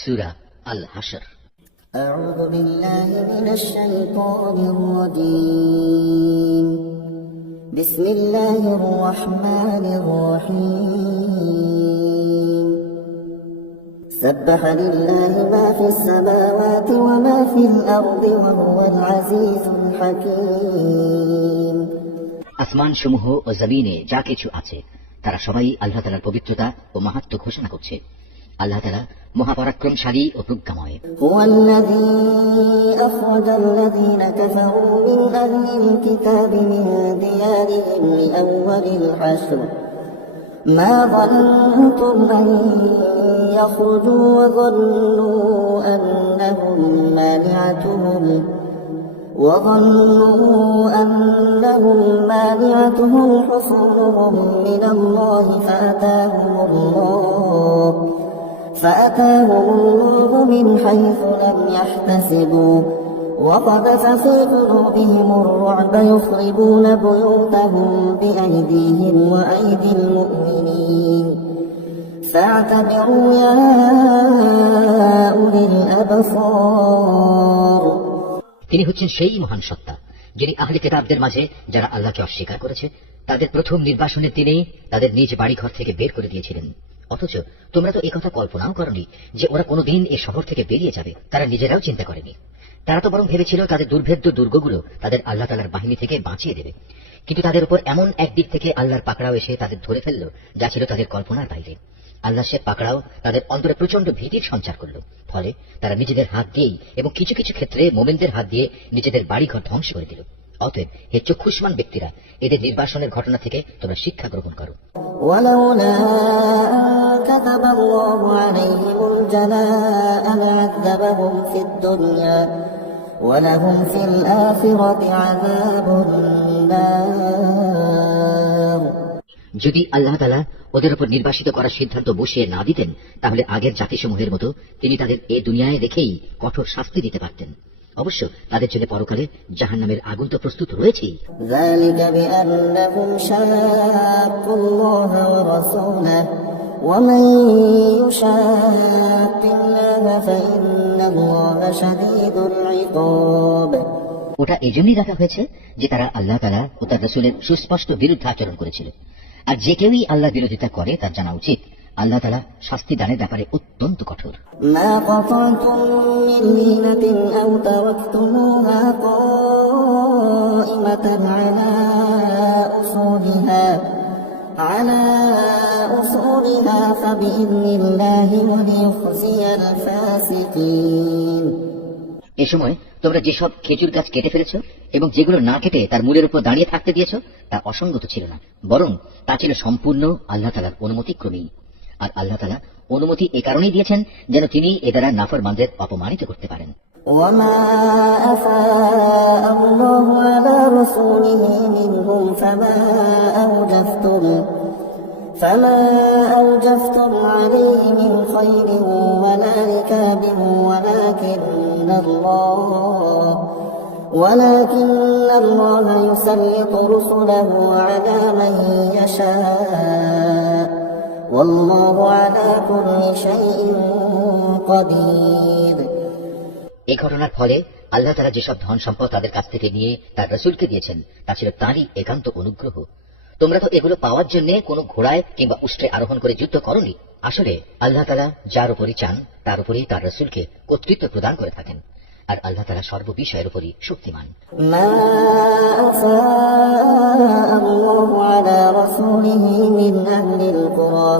সূরা আল হাশর। أعوذ بالله من الشيطان الرجيم بسم الله الرحمن الرحيم سبح لله ما في السماوات وما في الأرض وهو العزيز الحكيم আসমান সমূহ ও জমিনে যা কিছু আছে তারা সবাই আল্লাহ তাআলার পবিত্রতা ও মাহাত্ম্য ঘোষণা করছে। আল্লাহ তাআলা মহাপরাক্রমশালী ও প্রজ্ঞাময়। هو الذي أخرج الذين كفروا من أهل الكتاب من ديارهم لأول الحشر ما ظننتم أن يخرجوا وظنوا أنهم مانعتهم حصونهم من الله فأتاهم الله من حيث لم يحتسبوا وقذف في قلوبهم الرعب يخربون بيوتهم بأيديهم وأيدي المؤمنين فاعتبروا يا أولي الأبصار তিনি হচ্ছেন সেই মহান সত্তা যিনি আহলে কিতাবদের মাঝে যারা আল্লাহকে অস্বীকার করেছে তাদের প্রথম নির্বাসনের দিনেই তাদের নিজ বাড়িঘর থেকে বের করে দিয়েছিলেন। অথচ তোমরা তো একথা কল্পনাও করনি যে ওরা কোনোদিন এ শহর থেকে বেরিয়ে যাবে। তারা নিজেরাও চিন্তা করেনি। তারা তো বরং ভেবেছিল তাদের দুর্ভেদ্য দুর্গগুলো তাদের আল্লাহ তাআলার বাহিনী থেকে বাঁচিয়ে দেবে। কিন্তু তাদের উপর এমন একদিক থেকে আল্লাহর পাকড়াও এসে তাদের ধরে ফেলল যা ছিল তাদের কল্পনার বাইরে। আল্লাহ সে পাকড়াও তাদের অন্তরে প্রচন্ড ভীতির সঞ্চার করল। ফলে তারা নিজেদের হাত দিয়েই এবং কিছু কিছু ক্ষেত্রে মোমেনদের হাত দিয়ে নিজেদের বাড়িঘর ধ্বংস করে দিল। অতএব হে চক্ষুষ্মান ব্যক্তিরা, এদের নির্বাসনের ঘটনা থেকে তোমরা শিক্ষা গ্রহণ করো। ولولا أن كتب الله عليهم الجلاء لعذبهم في الدنيا ولهم في الآخرة عذاب النار যদি আল্লাহ তাআলা ওদের উপর নির্বাসিত করার সিদ্ধান্ত বসিয়ে না দিতেন তাহলে আগের জাতিসমূহের মতো তিনি তাদের এ দুনিয়ায় রেখেই কঠোর শাস্তি দিতে পারতেন। অবশ্য তাদের জন্য পরকালে জাহান্নামের আগুন তো প্রস্তুত রয়েছেই। ذلك بأنهم شاقوا الله ورسوله ومن يشاق الله فإن الله شديد العقاب ওটা এজন্যই রাখা হয়েছে যে তারা আল্লাহ তাআলা ও তার রাসূলের সুস্পষ্ট বিরুদ্ধাচরণ করেছিল। আর যে কেউই আল্লাহর বিরোধিতা করে তার জানা উচিত আল্লাহ তাআলা শাস্তি দানের ব্যাপারে অত্যন্ত কঠোর। ما قطعتم من لينة أو تركتموها قائمة على أصولها فبإذن الله وليخزي الفاسقين এ সময় তোমরা যেসব খেজুর গাছ কেটে ফেলেছ এবং যেগুলো না কেটে তার মূলের উপর দাঁড়িয়ে থাকতে দিয়েছ তা অসঙ্গত ছিল না, বরং তা ছিল সম্পূর্ণ আল্লাহ তাআলার অনুমতিক্রমেই। আর আল্লাহ তাআলা অনুমতি এ কারণেই দিয়েছেন যেন তিনি এ দ্বারা নাফরমানদের অপমানিত করতে পারেন। وما أفاء الله على رسوله منهم فما أوجفتم عليه من خير ولا ركاب ولكن الله يسلط رسله على من يشاء والله على كل شيء قدير এই ঘটনার ফলে আল্লাহ তাআলা যেসব ধন সম্পদ তাদের কাছ থেকে নিয়ে তার রাসূলকে দিয়েছেন তা ছিল তাঁরই একান্ত অনুগ্রহ। তোমরা তো এগুলো পাওয়ার জন্য কোনো ঘোড়ায় কিংবা উষ্ট্রে আরোহণ করে যুদ্ধ করনি। আসলে আল্লাহ তাআলা যার উপরই চান তার উপরই তার রাসূলকে কর্তৃত্ব প্রদান করে থাকেন। আর আল্লাহ তাআলা সর্ববিষয়ের উপরই শক্তিমান। মা আল্লাহু আলা রাসূলিহি মিন আহলিল কুরা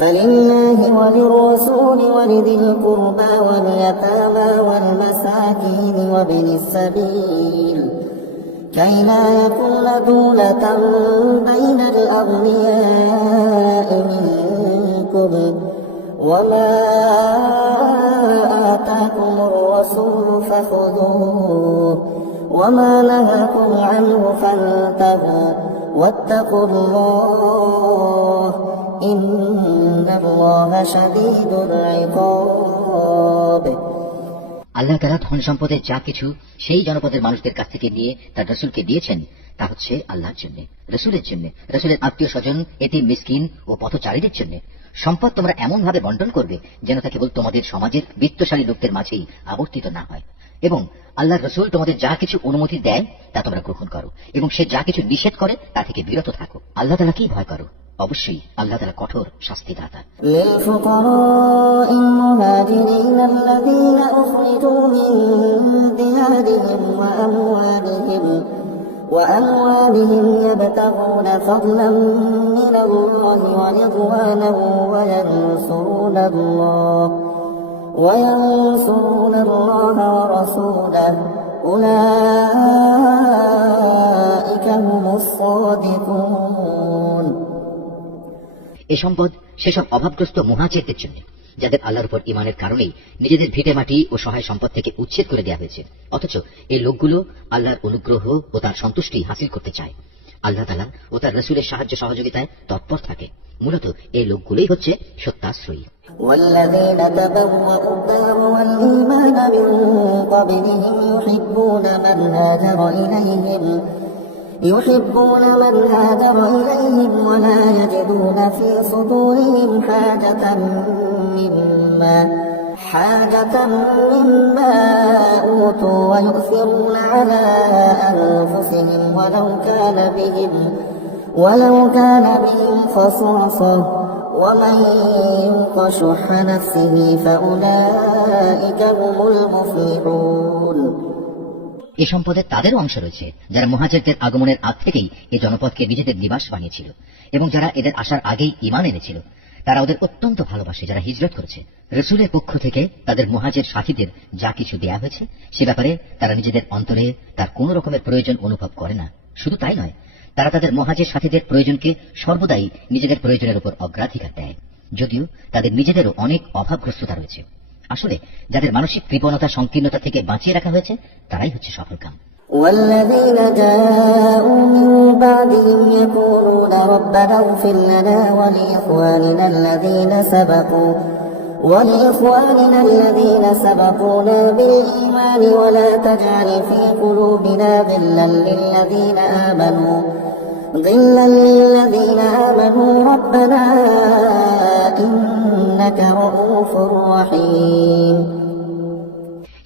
فلله وللرسول ولذي القربى واليتامى والمساكين وابن السبيل كي لا يكون دولة بين الأغنياء منكم وما آتاكم الرسول فخذوه وما نهاكم عنه فانتهوا واتقوا الله إن الله شديد العقاب আল্লাহ তাআলা ধন সম্পদের যা কিছু সেই জনপদের মানুষদের কাছ থেকে নিয়ে তার রাসূলকে দিয়েছেন তা হচ্ছে আল্লাহর জন্য, রসুলের জন্য, রসুলের আত্মীয় স্বজন, এতিম মিসকিন ও পথচারীদের জন্য। সম্পদ তোমরা এমন ভাবে বন্টন করবে যেন তা কেবল তোমাদের সমাজের বিত্তশালী লোকদের মাঝেই আবর্তিত না হয়। এবং আল্লাহর রসুল তোমাদের যা কিছু অনুমতি দেয় তা তোমরা গ্রহণ করো, এবং সে যা কিছু নিষেধ করে তা থেকে বিরত থাকো। আল্লাহ তাআলা কি ভয় করো? অবশ্যই আল্লাহ তাআলা কঠোর শাস্তিদাতা। للفقراء المهاجرين الذين أخرجوا من ديارهم وأموالهم يبتغون فضلا من الله ورضوانا وينصرون الله ورسوله أولئك هم الصادقون। এ সম্পদ সেসব অভাবগ্রস্ত মুহাজিরদের জন্য যাদের আল্লাহর উপর ঈমানের কারণেই নিজেদের ভিটে মাটি ও সহায় সম্পদ থেকে উচ্ছেদ করে দেওয়া হয়েছে, অথচ এই লোকগুলো আল্লাহর অনুগ্রহ ও তার সন্তুষ্টি হাসিল করতে চায়। আল্লাহ তাআলা ও তার রাসূলের সাহায্য সহযোগিতায় তৎপর থাকে। মূলত এই লোকগুলোই হচ্ছে সত্যাশ্রয়ী। والذين تبوأوا الدار والإيمان من قبلهم يحبون من هاجر إليهم ولا يجدون في صدورهم حاجة مما أوتوا ويؤثرون على أنفسهم ولو كان بهم خصاصة ومن يوق شح نفسه فأولئك هم المفلحون। এই সম্পদে তাদেরও অংশ রয়েছে যারা মুহাজিরদের আগমনের আগ থেকেই এই জনপদকে নিজেদের নিবাস বানিয়েছিল, এবং যারা এদের আসার আগেই ঈমান এনেছিল। তারা ওদের অত্যন্ত ভালোবাসে যারা হিজরত করেছে। রাসূলের পক্ষ থেকে তাদের মুহাজির সাথীদের যা কিছু দেয়া হয়েছে সে ব্যাপারে তারা নিজেদের অন্তরে তার কোন রকমের প্রয়োজন অনুভব করে না। শুধু তাই নয়, তারা তাদের মুহাজির সাথীদের প্রয়োজনকে সর্বদাই নিজেদের প্রয়োজনের উপর অগ্রাধিকার দেয়, যদিও তাদের নিজেদেরও অনেক অভাবগ্রস্ততা রয়েছে। আসলে যাদের মানসিক কৃপণতা সংকীর্ণতা থেকে বাঁচিয়ে রাখা হয়েছে তারাই হচ্ছে সফলকাম। والذين جاءوا من بعدهم يقولون ربنا اغفر لنا ولإخواننا الذين سبقونا بالإيمان ولا تجعل في قلوبنا غلا للذين آمنوا ربنا إنك رؤوف رحيم।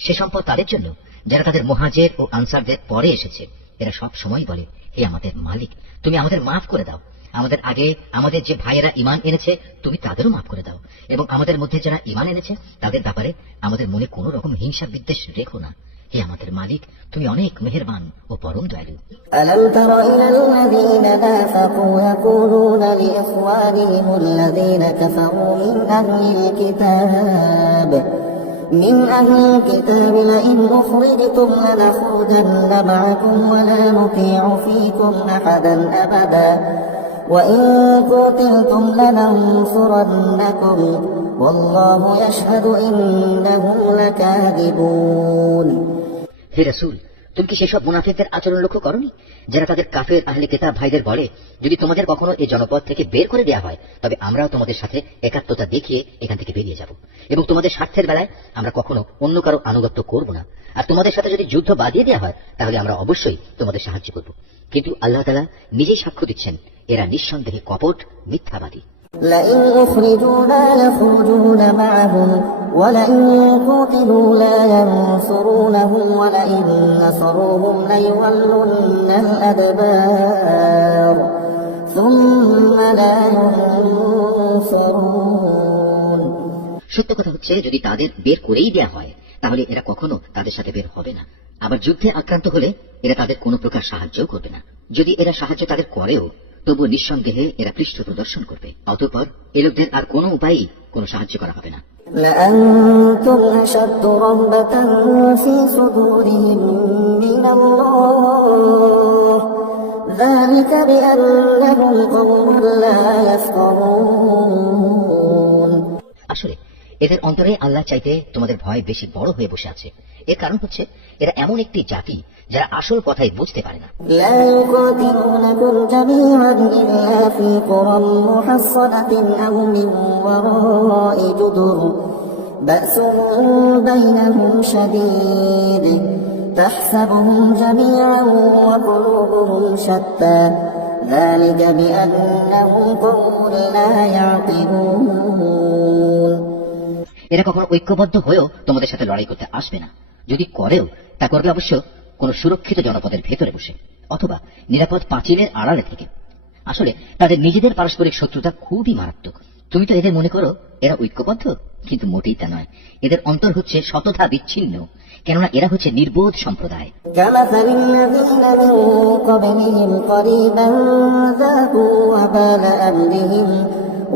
সে সম্পদ তাদের জন্য যারা তাদের মুহাজির ও আনসারদের পরে এসেছে। এরা সব সময় বলে, হে আমাদের মালিক, তুমি আমাদের মাফ করে দাও। আমাদের আগে আমাদের যে ভাইয়েরা ঈমান এনেছে তুমি তাদেরও মাফ করে দাও, এবং আমাদের মধ্যে যারা ঈমান এনেছে তাদের ব্যাপারে আমাদের মনে কোনো রকম হিংসা বিদ্বেষ রেখো না। হে আমাদের মালিক, তুমি অনেক মেহেরবান ও পরম দয়ালু। ألم تر إلى الذين نافقوا يقولون لإخوانهم الذين كفروا من أهل الكتاب لئن أخرجتم لنخرجن معكم ولا نطيع فيكم أحدا أبدا وإن قتلتم لننصرنكم والله يشهد إنهم لكاذبون। হে রাসূল, তুমি কি সেসব মুনাফিকদের আচরণ লক্ষ্য করনি যারা তাদের কাফের আহলে কিতাব ভাইদের বলে, যদি তোমাদের কখনো এই জনপদ থেকে বের করে দেওয়া হয় তবে আমরাও তোমাদের সাথে একাত্মতা দেখিয়ে এখান থেকে বেরিয়ে যাব, এবং তোমাদের স্বার্থের বেলায় আমরা কখনো অন্য কারো আনুগত্য করব না। আর তোমাদের সাথে যদি যুদ্ধ বাদিয়ে দেওয়া হয় তাহলে আমরা অবশ্যই তোমাদের সাহায্য করব। কিন্তু আল্লাহ তাআলা নিজেই সাক্ষ্য দিচ্ছেন, এরা নিঃসন্দেহে কপট মিথ্যাবাদী। لئن أخرجوا لا يخرجون معهم ولئن قتلوا لا ينصرونهم ولئن نصروهم ليولن الأدبار ثم لا ينصرون। সত্য কথা হচ্ছে, যদি তাদের বের করেই দেয়া হয় তাহলে এরা কখনো তাদের সাথে বের হবে না। আবার যুদ্ধে আক্রান্ত হলে এরা তাদের কোনো প্রকার সাহায্য করবে না। যদি এরা সাহায্য তাদের করেও তবু নিঃসন্দেহে এরা পৃষ্ঠ প্রদর্শন করবে। অতঃপর এ লোকদের আর কোনো উপায়ই কোনো সাহায্য করা হবে না। لأنتم أشد رهبة في صدورهم من الله ذلك بأنهم قوم لا يفقهون। আসলে এদের অন্তরে আল্লাহ চাইতে তোমাদের ভয় বেশি বড় হয়ে বসে আছে। এর কারণ হচ্ছে এরা এমন একটি জাতি যারা আসল কথাই বুঝতে পারে না। لا يقاتلونكم جميعا إلا في قرى محصنة أو من وراء جدر بأسهم بينهم شديد تحسبهم جميعا وقلوبهم شتى ذلك بأنهم قوم لا يعقلون এরা কখনো ঐক্যবদ্ধ হয়েও তোমাদের সাথে লড়াই করতে আসবে না। যদি করেও তা করবে অবশ্য কোন সুরক্ষিত জনপদের ভেতরে বসে অথবা নিরাপদ পাঁচিলের আড়ালে থেকে। আসলে তাদের নিজেদের পারস্পরিক শত্রুতা খুবই মারাত্মক। তুমি তো এদের মনে করো এরা ঐক্যবদ্ধ, কিন্তু মোটেই তা নয়। এদের অন্তর হচ্ছে শতথা বিচ্ছিন্ন, কেননা এরা হচ্ছে নির্বোধ সম্প্রদায়। كمثل الذين من قبلهم قريبا ذاقوا وبال أمرهم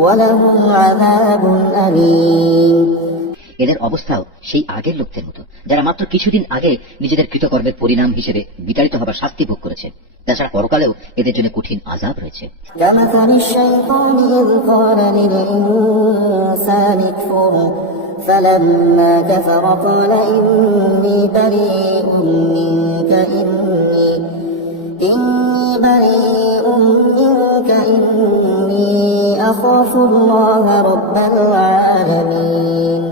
ولهم عذاب أليم এদের অবস্থাও সেই আগের লোকদের মতো, যারা মাত্র কিছুদিন আগে নিজেদের কৃতকর্মের পরিণাম হিসেবে বিতাড়িত হবার শাস্তি ভোগ করেছে। তাছাড়া পরকালেও এদের জন্য কঠিন আযাব রয়েছে। كمثل الشيطان إذ قال للإنسان اكفر فلما كفر قال إني بريء منك إني أخاف الله رب العالمين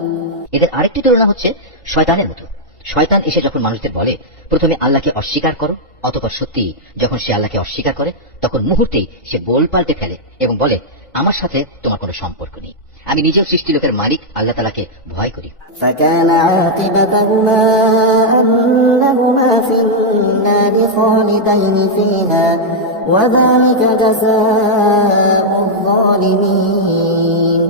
এদের আরেকটি তুলনা হচ্ছে শয়তানের মতো। শয়তান এসে যখন মানুষদের বলে প্রথমে আল্লাহকে অস্বীকার করো, অতঃপর সত্যি যখন সে আল্লাহকে অস্বীকার করে তখন মুহূর্তেই সে বোল পাল্টে ফেলে এবং বলে আমার সাথে তোমার কোনো সম্পর্ক নেই, আমি নিজেও সৃষ্টি লোকের মালিক আল্লাহ তাআলাকে ভয় করি। فكان عاقبتهما أنهما في النار خالدين فيها وذلك جزاء الظالمين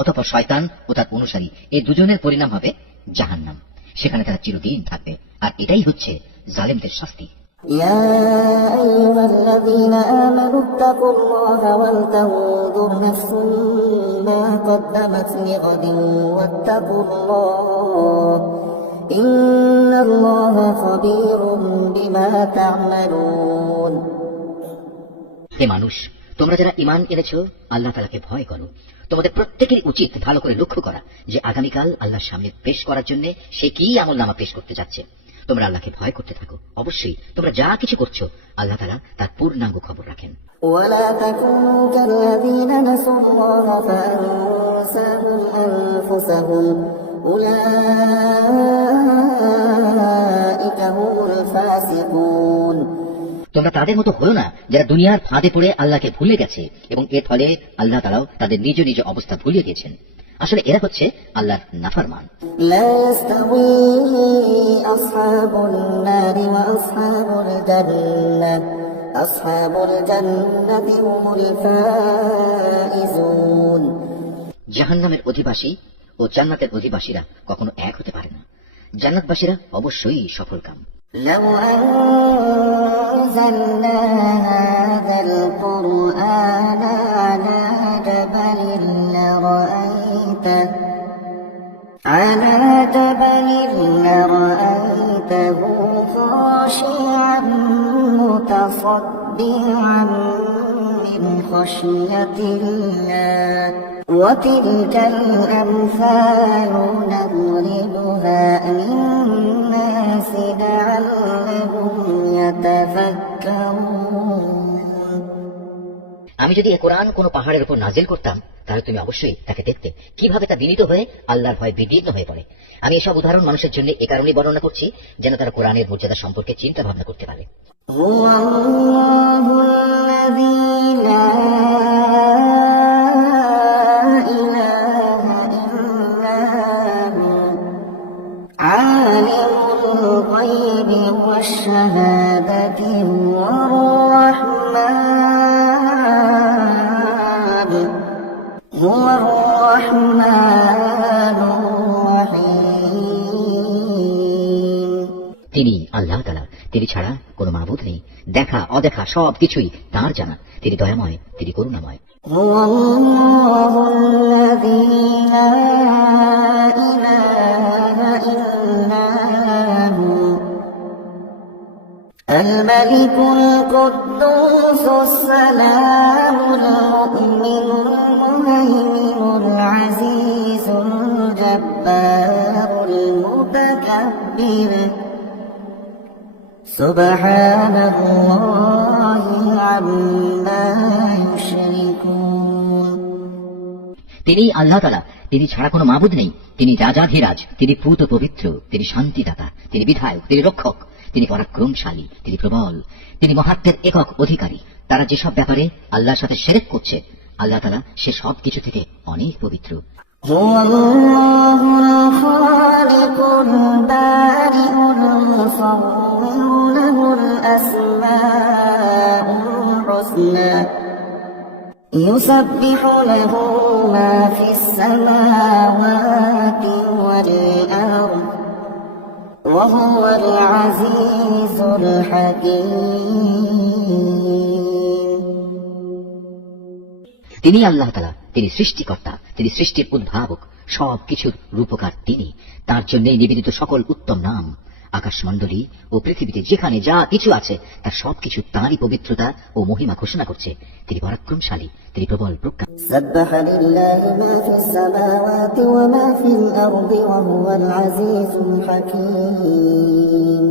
অতঃপর শয়তান ও তার অনুসারী এই দুজনের পরিণাম হবে জাহান্নাম, সেখানে তারা চিরদিন থাকবে, আর এটাই হচ্ছে জালেমদের শাস্তি। يا أيها الذين آمنوا اتقوا الله ولتنظر نفس ما قدمت لغد واتقوا الله إن الله خبير بما تعملون হে মানুষ, তোমরা যারা ঈমান এনেছো আল্লাহ তাআলাকে ভয় করো। তোমাদের প্রত্যেকেরই উচিত ভালো করে লক্ষ্য করা যে আগামীকাল আল্লাহর সামনে পেশ করার জন্য সে কি আমলনামা পেশ করতে যাচ্ছে। তোমরা আল্লাহকে ভয় করতে থাকো, অবশ্যই তোমরা যা কিছু করছো আল্লাহ তাআলা তার পূর্ণাঙ্গ খবর রাখেন। ولا تكونوا كالذين نسوا الله فأنساهم أنفسهم أولئك هم الفاسقون তোমরা তাদের মতো হলো না যারা দুনিয়ার ফাঁদে পড়ে আল্লাহকে ভুলে গেছে এবং এর ফলে আল্লাহ তাআলাও তাদের নিজ নিজ অবস্থা ভুলিয়ে দিয়েছেন। আসলে এরা হচ্ছে আল্লাহর নাফরমান। لا يستوي أصحاب النار وأصحاب الجنة أصحاب الجنة هم الفائزون জাহান্নামের অধিবাসী ও জান্নাতের অধিবাসীরা কখনো এক হতে পারে না। জান্নাতবাসীরা অবশ্যই সফলকাম। لو أنزلنا هذا القرآن على جبل لرأيته خاشعا متصدعا من خشية الله وتلك الأمثال نضربها للناس لعلهم يتفكرون আমি যদি এ কোরআন কোনো পাহাড়ের উপর নাজিল করতাম তাহলে তুমি অবশ্যই তাকে দেখতে কিভাবে তা বিনীত হয়ে আল্লাহর ভয়ে বিদীর্ণ হয়ে পড়ে। আমি এসব উদাহরণ মানুষের জন্য এ কারণেই বর্ণনা করছি যেন তারা কোরআনের মর্যাদা সম্পর্কে চিন্তা ভাবনা করতে পারে। هو الله الذي لا إله إلا هو عالم الغيب والشهادة هو الرحمن الرحيم তিনি আল্লাহ তাআলা, তিনি ছাড়া কোনো মাবুদ নেই। দেখা অদেখা সব কিছুই তাঁর জানা। তিনি দয়াময়, তিনি করুণাময়। هو الله الذي لا إله إلا هو الملك القدوس السلام المؤمن المهيمن العزيز الجبار المتكبر سبحان الله عما يشركون তিনিই আল্লাহ তাআলা, তিনি ছাড়া কোনো মাবুদ নেই। তিনি রাজাধিরাজ, তিনি পূত পবিত্র, তিনি শান্তিদাতা, তিনি বিধায়ক, তিনি রক্ষক, তিনি পরাক্রমশালী, তিনি প্রবল, তিনি মহাত্মের একক অধিকারী। তারা যেসব ব্যাপারে আল্লাহর সাথে শিরক করছে, আল্লাহ তাআলা সে সব কিছু থেকে অনেক পবিত্র। هو الله الخالق البارئ المصور له الأسماء الحسنى يسبح له ما في السماوات والأرض وهو العزيز الحكيم তিনি আল্লাহ তাআলা, তিনি সৃষ্টিকর্তা, তিনি সৃষ্টির উদ্ভাবক, সব কিছুর রূপকার তিনি। তার জন্য নিবেদিত সকল উত্তম নাম। আকাশমণ্ডলী ও পৃথিবীতে যেখানে যা কিছু আছে তার সবকিছু তাঁরই পবিত্রতা ও মহিমা ঘোষণা করছে। তিনি পরাক্রমশালী, তিনি প্রবল প্রজ্ঞা। سبح لله ما في السماوات وما في الأرض وهو العزيز الحكيم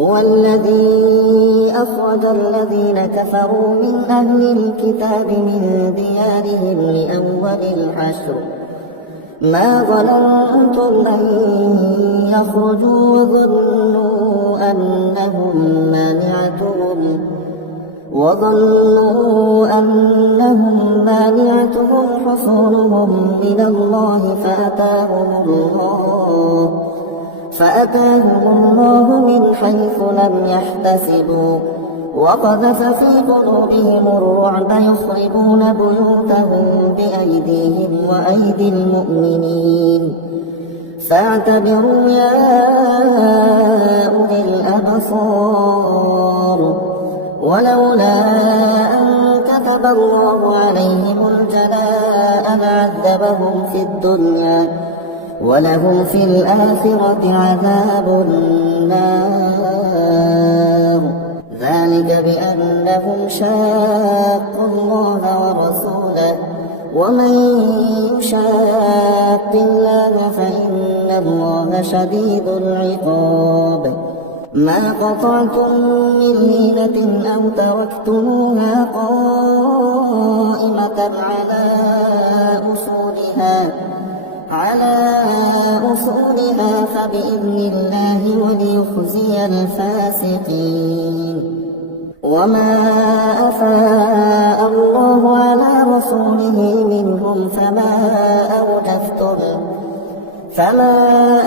هو الذي أخرج الذين كفروا من أهل الكتاب من ديارهم لأول الحشر ما ظننتم أن يخرجوا وظنوا أنهم مانعتهم حصونهم من الله فأتاهم الله من حيث لم يحتسبوا وقذف في قلوبهم الرعب يخربون بيوتهم بأيديهم وأيدي المؤمنين فاعتبروا يا أولي الأبصار ولولا أن كتب الله عليهم الجلاء لعذبهم في الدنيا ولهم في الآخرة عذاب النار ذلك بأنهم شاقوا الله ورسوله ومن يشاق الله فإن الله شديد العقاب ما قطعتم من لينة أو تركتموها قائمة على أصولها فبإذن الله وليخزي الفاسقين وما أفاء الله على رسوله منهم فما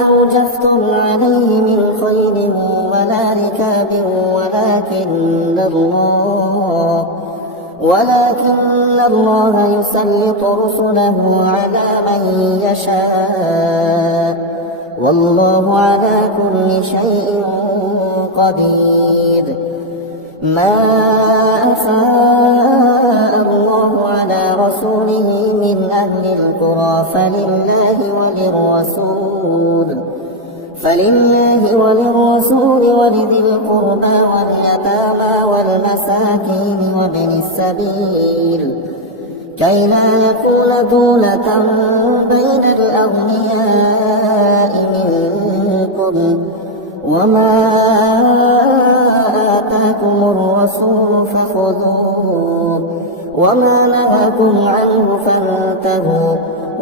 أوجفتم عليه من خيل ولا ركاب ولكن الله يسلط رسله على من يشاء والله على كل شيء قدير ما أفاء الله على رسوله من أهل القرى فلله وللرسول ولذي القربى واليتامى والمساكين وابن السبيل كي لا يكون دولة بين الأغنياء منكم وما آتاكم الرسول فخذوه وما نهاكم عنه فانتهوا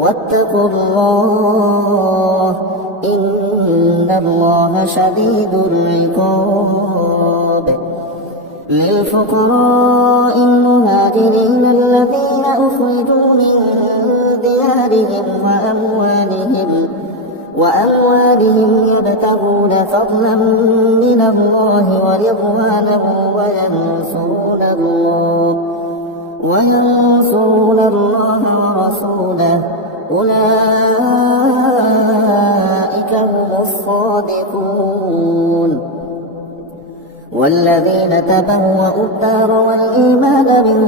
واتقوا الله إن الله شديد العقاب للفقراء المهاجرين الذين أخرجوا من ديارهم وأموالهم يبتغون فضلا من الله ورضوانه وينصرون الله ورسوله أولئك هم الصادقون والذين تبوأوا الدار والإيمان من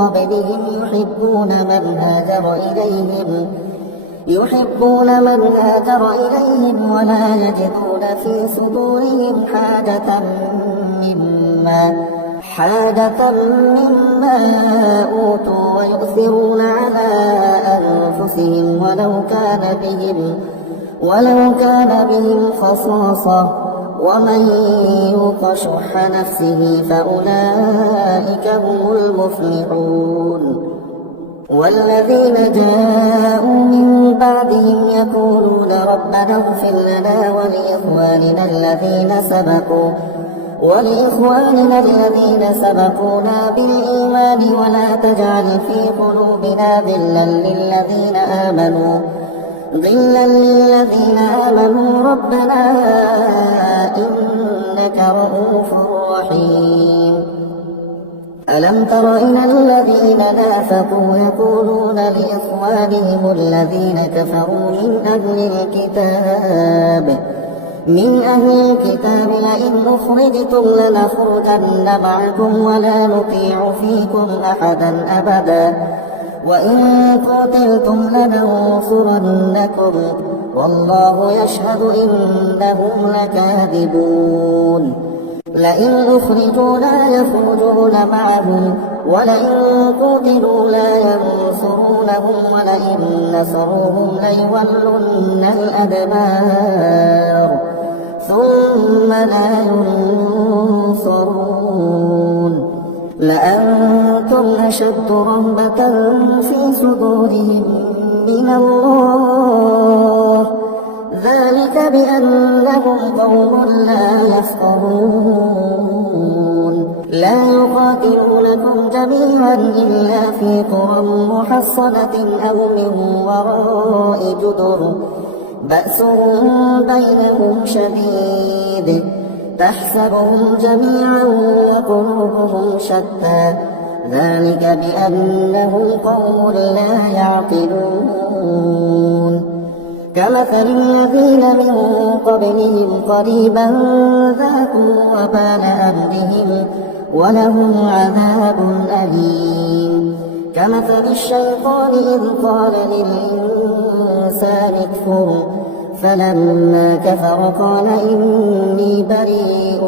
قبلهم يحبون من هاجر إليهم ولا يجدون في صدورهم حاجة مما أوتوا ويؤثرون على أنفسهم ولو كان بهم خصاصة ومن يوق شح نفسه فأولئك هم المفلحون والذين جاءوا من بعدهم يقولون ربنا اغفر لنا ولإخواننا الذين سبقونا بالإيمان ولا تجعل في قلوبنا غلا للذين آمنوا ربنا إنك رؤوف رحيم. ألم تر إلى الذين نافقوا يقولون لإخوانهم الذين كفروا من أهل الكتاب لئن أخرجتم لنخرجن معكم ولا نطيع فيكم أحدا أبدا وإن قتلتم لننصرنكم والله يشهد إنهم لكاذبون. لئن أخرجوا لا يخرجون معهم ولئن قتلوا لا ينصرونهم ولئن نصروهم ليولن الأدبار ثم لا ينصرون. لأنتم أشد رهبة في صدورهم من الله ذلك بأنهم قوم لا يفقهون. لا يقاتلونكم جميعا إلا في قرى محصنة أو من وراء جدر بأسهم بينهم شديد تحسبهم جميعا وقلوبهم شتى ذلك بأنهم قوم لا يعقلون. كمثل الذين من قبلهم قريبا ذاقوا وبال أمرهم ولهم عذاب أليم. كمثل الشيطان إذ قال للإنسان اكفر فلما كفر قال إني بريء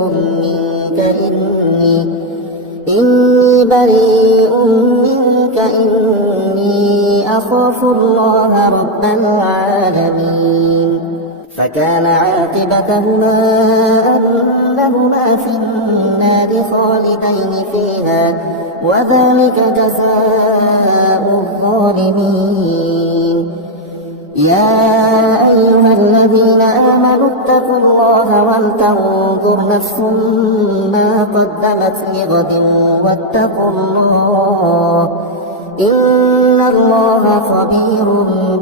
منك إني أخاف الله رب العالمين. فكان عاقبتهما أنهما في النار خالدين فيها وذلك جزاء الظالمين. يا أيها الذين آمنوا اتقوا الله ولتنظر نفس ما قدمت لغد واتقوا الله إن الله خبير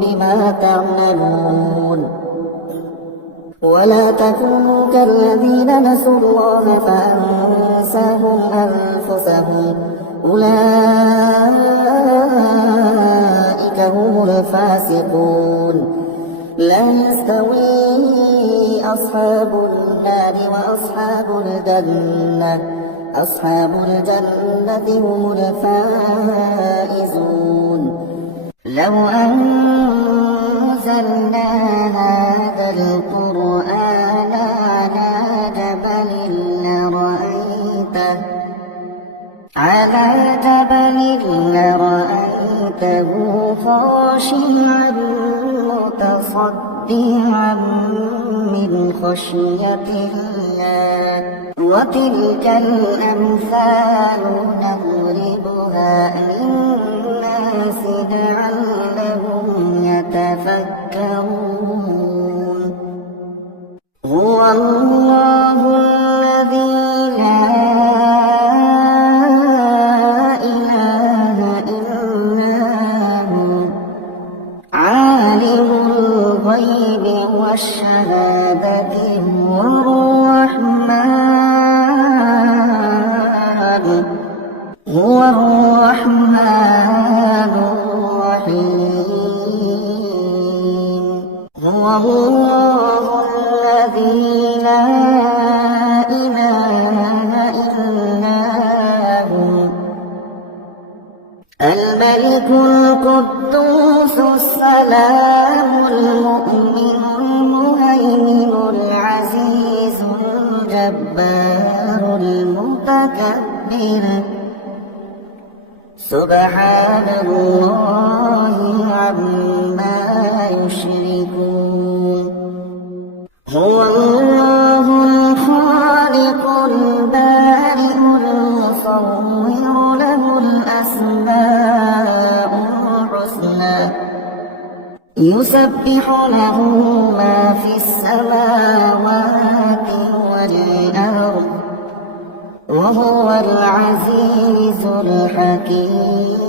بما تعملون. ولا تكونوا كالذين نسوا الله فأنساهم أنفسهم أولئك هم الفاسقون. لا يستوي أصحاب النار وأصحاب الجنة هم الفائزون. لو أنزلنا هذا القرآن على جبل لرأيته خاشعا متصدعا من خشية الله وتلك الأمثال نضربها للناس لعلهم يتفكرون. هو الله الذي لا إله إلا هو عالم الغيب والشهادة هو الرحمن الرحيم. هو الله الذي لا إله إلا هو الملك القدوس السلام المؤمن المهيمن العزيز الجبار المتكبر سبحان الله عما يشركون. هو الله الخالق البارئ المصور له الأسماء يسبح له ما في السماوات والأرض وهو العزيز الحكيم